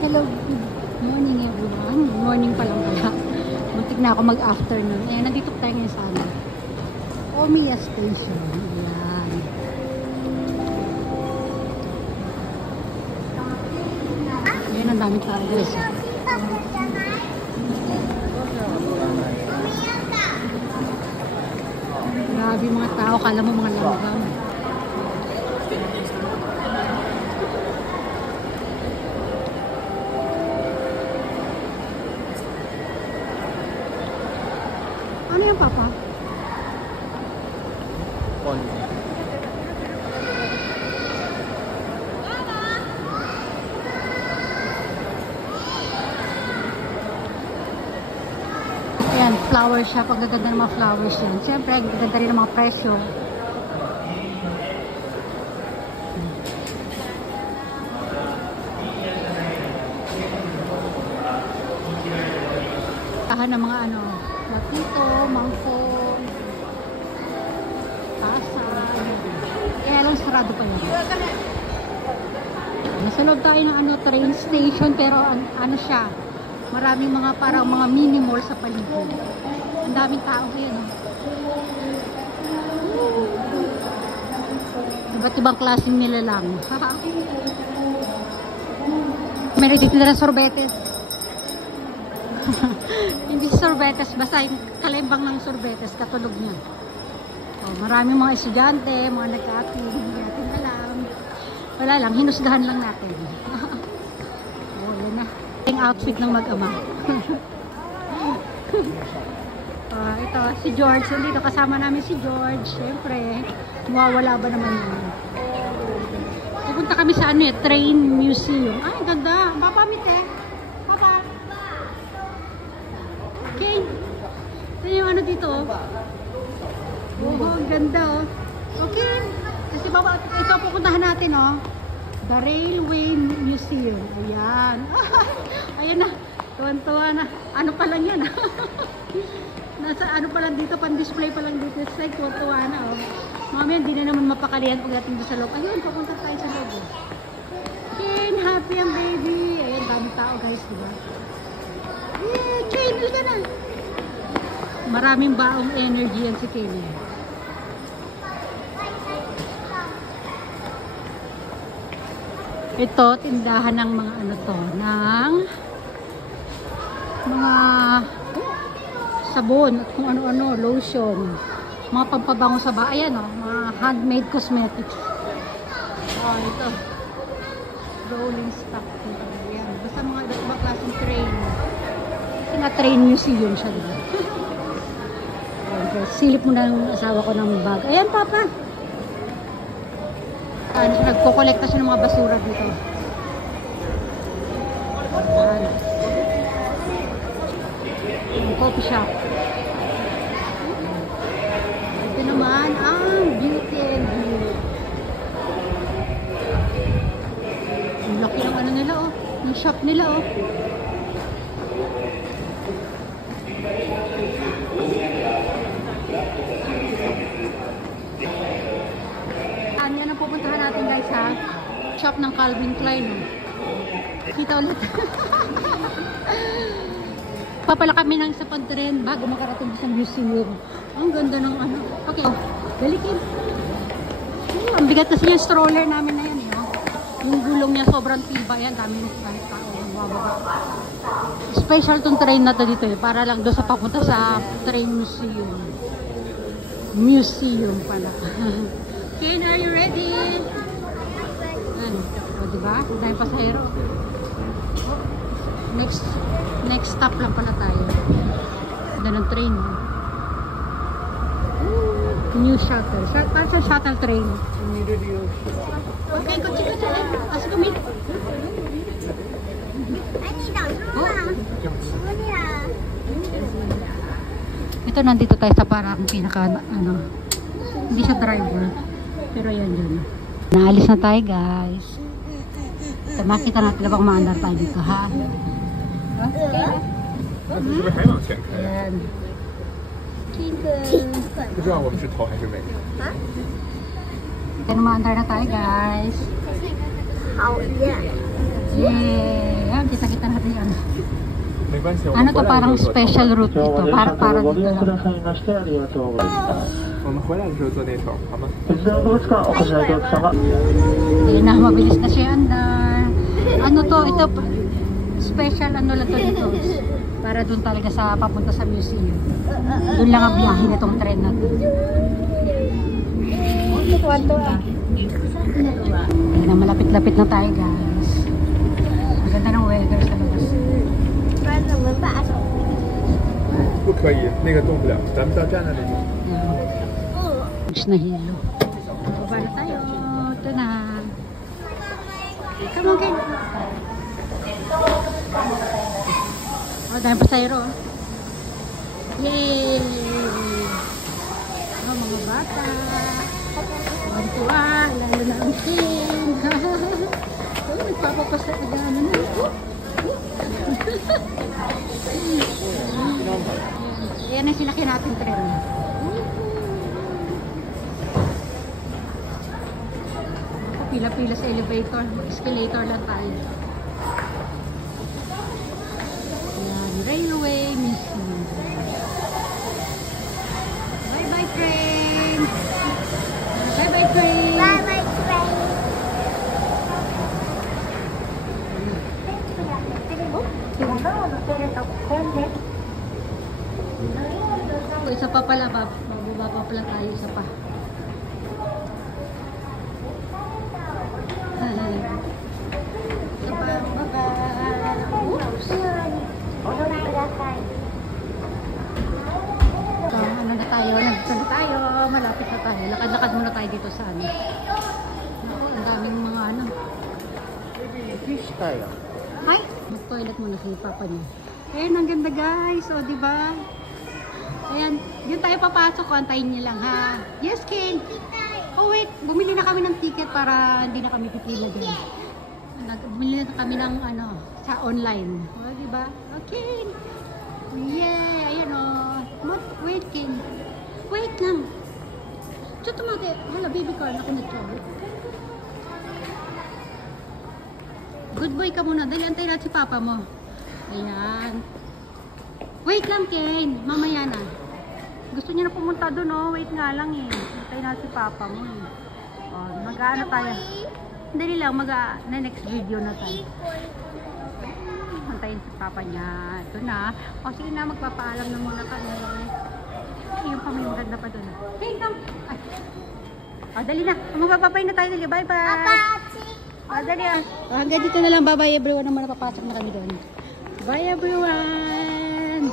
Hello, good morning everyone. Good morning pa lang pala. Muntik na ako mag-afternoon. Ayan, nandito tayo ngayon sa Omiya Station. Ayan. Ayan, ang daming tao guys. Grabe mga tao. Kala mo mga langgam. Ano yan, Papa? Ayan, flower shop. Ang gaganda ng mga flowers yan. Siyempre, ang gaganda rin ng mga presyo. Tahan ng mga ano, matito, mangko, tasa. Kaya lang sarado pa yun. Nasa loob tayo ng ano, train station, pero ano siya, maraming mga parang mga mini mall sa paligid. Ang daming tao ngayon. Iba't ibang klaseng nilalang. Meron dito na sorbetes. Hindi sorbetes, basta yung kalimbang ng sorbetes, katulog niya. Oh, maraming mga estudyante, mga nagka-atin, hindi natin alam. Wala lang, hinusgahan lang natin. Oh, yan na. Yung outfit ng mag-ama. Ito, si George. Dito kasama namin si George. Siyempre, mawawala ba naman yun? Pupunta kami sa ano train museum. Ay, ganda. Papamit eh. Papa. Okay. Ito yung ano dito. Oh, ganda oh. Okay. Kasi baba, ito pupuntahan natin oh. The Railway Museum. Ayan. Ayan na. Tuwan-tuwa na. Ano pa lang yan. Nasa ano pa lang dito, pan-display pa lang dito. It's like tuwan-tuwa na oh. Mamaya hindi na naman mapakalihan pagdating doon sa loob. Ayun, papunta tayo sa loob. Ken, happy ang baby. Ayan, dami tao guys, diba? Yeah, Ken, halika na. Maraming baong energy yan si Ken. Ito, tindahan ng mga ano to, ng mga sabon at kung ano-ano, lotion, mga pampabango sa bahay, ayan o, mga handmade cosmetics. Oh, ito. Rolling stock. Ayan. Basta mga iba klaseng train. Kasi nga train museum siya, diba? Ayan, silip mo na ng asawa ko ng bag. Ayan, Papa. Nagko-collecta siya ng mga basura dito. Ayan. Coffee shop. Ito naman ang Beauty and View. Ang laki ng ano nila oh. Yung shop nila oh. Yan ang pupuntahan natin guys ha. Shop ng Calvin Klein oh. Kita ulit. Papala kami ng isa pang tren bago makarating sa museum. Ang ganda ng ano. Okay, oh, balikin. Ang bigat kasi yung stroller namin na yan. Eh, oh. Yung gulong niya sobrang tiba yan. Dami ng tao. Special tong train na to dito eh. Para lang doon sa papunta sa train museum. Museum pala. Ken, are you ready? Ano? O, diba? Dahil pasahero. Next stop lang pala tayo. Ganda ng train. New shuttle. Parang sa shuttle train. Okay, kotse. As kami. Ito, nandito tayo sa parang pinaka, ano, hindi siya driver. Pero yan dyan. Naalis na tayo, guys. So, makita natin na bang maandar tayo dito, ha? Okay. 那是不是还往前开呀？不知道我们是头还是尾。Kaya maandar na tayo guys. How yeah. Yeah. Ayan, kita-kita natin yan. 没关系，我 Ano 们 to, 回来 parang 的时候坐 special route 今日 ito. は電 Para 車からご利 dito 用くだ lang. さいましてありがとうございました。我们回来的时候坐那头，好吗？鉄道博物館お越しのお客様。 Ayun na, mabilis na siya andar. Ano to, ito, special ano lang to dito. Para doon talaga sa papunta sa museum. Doon lang ang biyahe na tong tren na to. Ayun na, malapit-lapit na tayo guys. Ang ganda ng weather sa labas. 不可以，那个动不了，咱们到站那里。 Ayan. Na hilo. Baba na tayo. Ito na. Come on, Ken. Oh, dahil pasayro. Yay! Oh, mga bata. Tuwa, lalo na ang Ken. Oh, nagpapapasa na gano'n. Ayan ang sinakyan natin tren. Pila-pila sa elevator. Escalator lang tayo. Ayan, railway museum. Bye-bye train! Bye-bye train! Bye-bye, train. O, isa pa pala, bababa pa pala tayo, isa pa. Isa pa, bye-bye. Oops. So, ano na tayo, nagdito na tayo, malapit na tayo. Lakad-lakad muna tayo dito sa ano. Naku, ang daming mga ano. Fish tayo. Ay, mag-toilet muna si papa niya. Ayan, ang ganda guys. O, diba? Ayan, yun tayo papasok. Antayin niyo lang, ha? Yes, Kane. Oh, wait. Bumili na kami ng ticket para hindi na kami pipila din. Bumili na kami ng, ano, sa online. O, diba? Okay. Yeah, ayan o. Wait, Kane. Wait lang. Diyo tumate. Hala, baby car. Ako na siya. Good boy ka muna. Dali, antayin natin si papa mo. Ayan. Wait lang, Kane. Mamaya na. Gusto niya na pumunta doon, oh. Wait nga lang, eh. Antayin natin si papa mo, eh. Oh, mag-ano tayo. Dali lang, na next video na tayo. Antayin si papa niya. Ito na. O, sige na, magpapaalam na muna kami. Yung pamimagad na pa doon. Hey, come! Ay. O, dali na. Magpapapay na tayo. Dali. Bye-bye! O, dali. Hanggang dito na lang. Bye-bye, everyone. Naman napapasok na kami doon. Bye, everyone!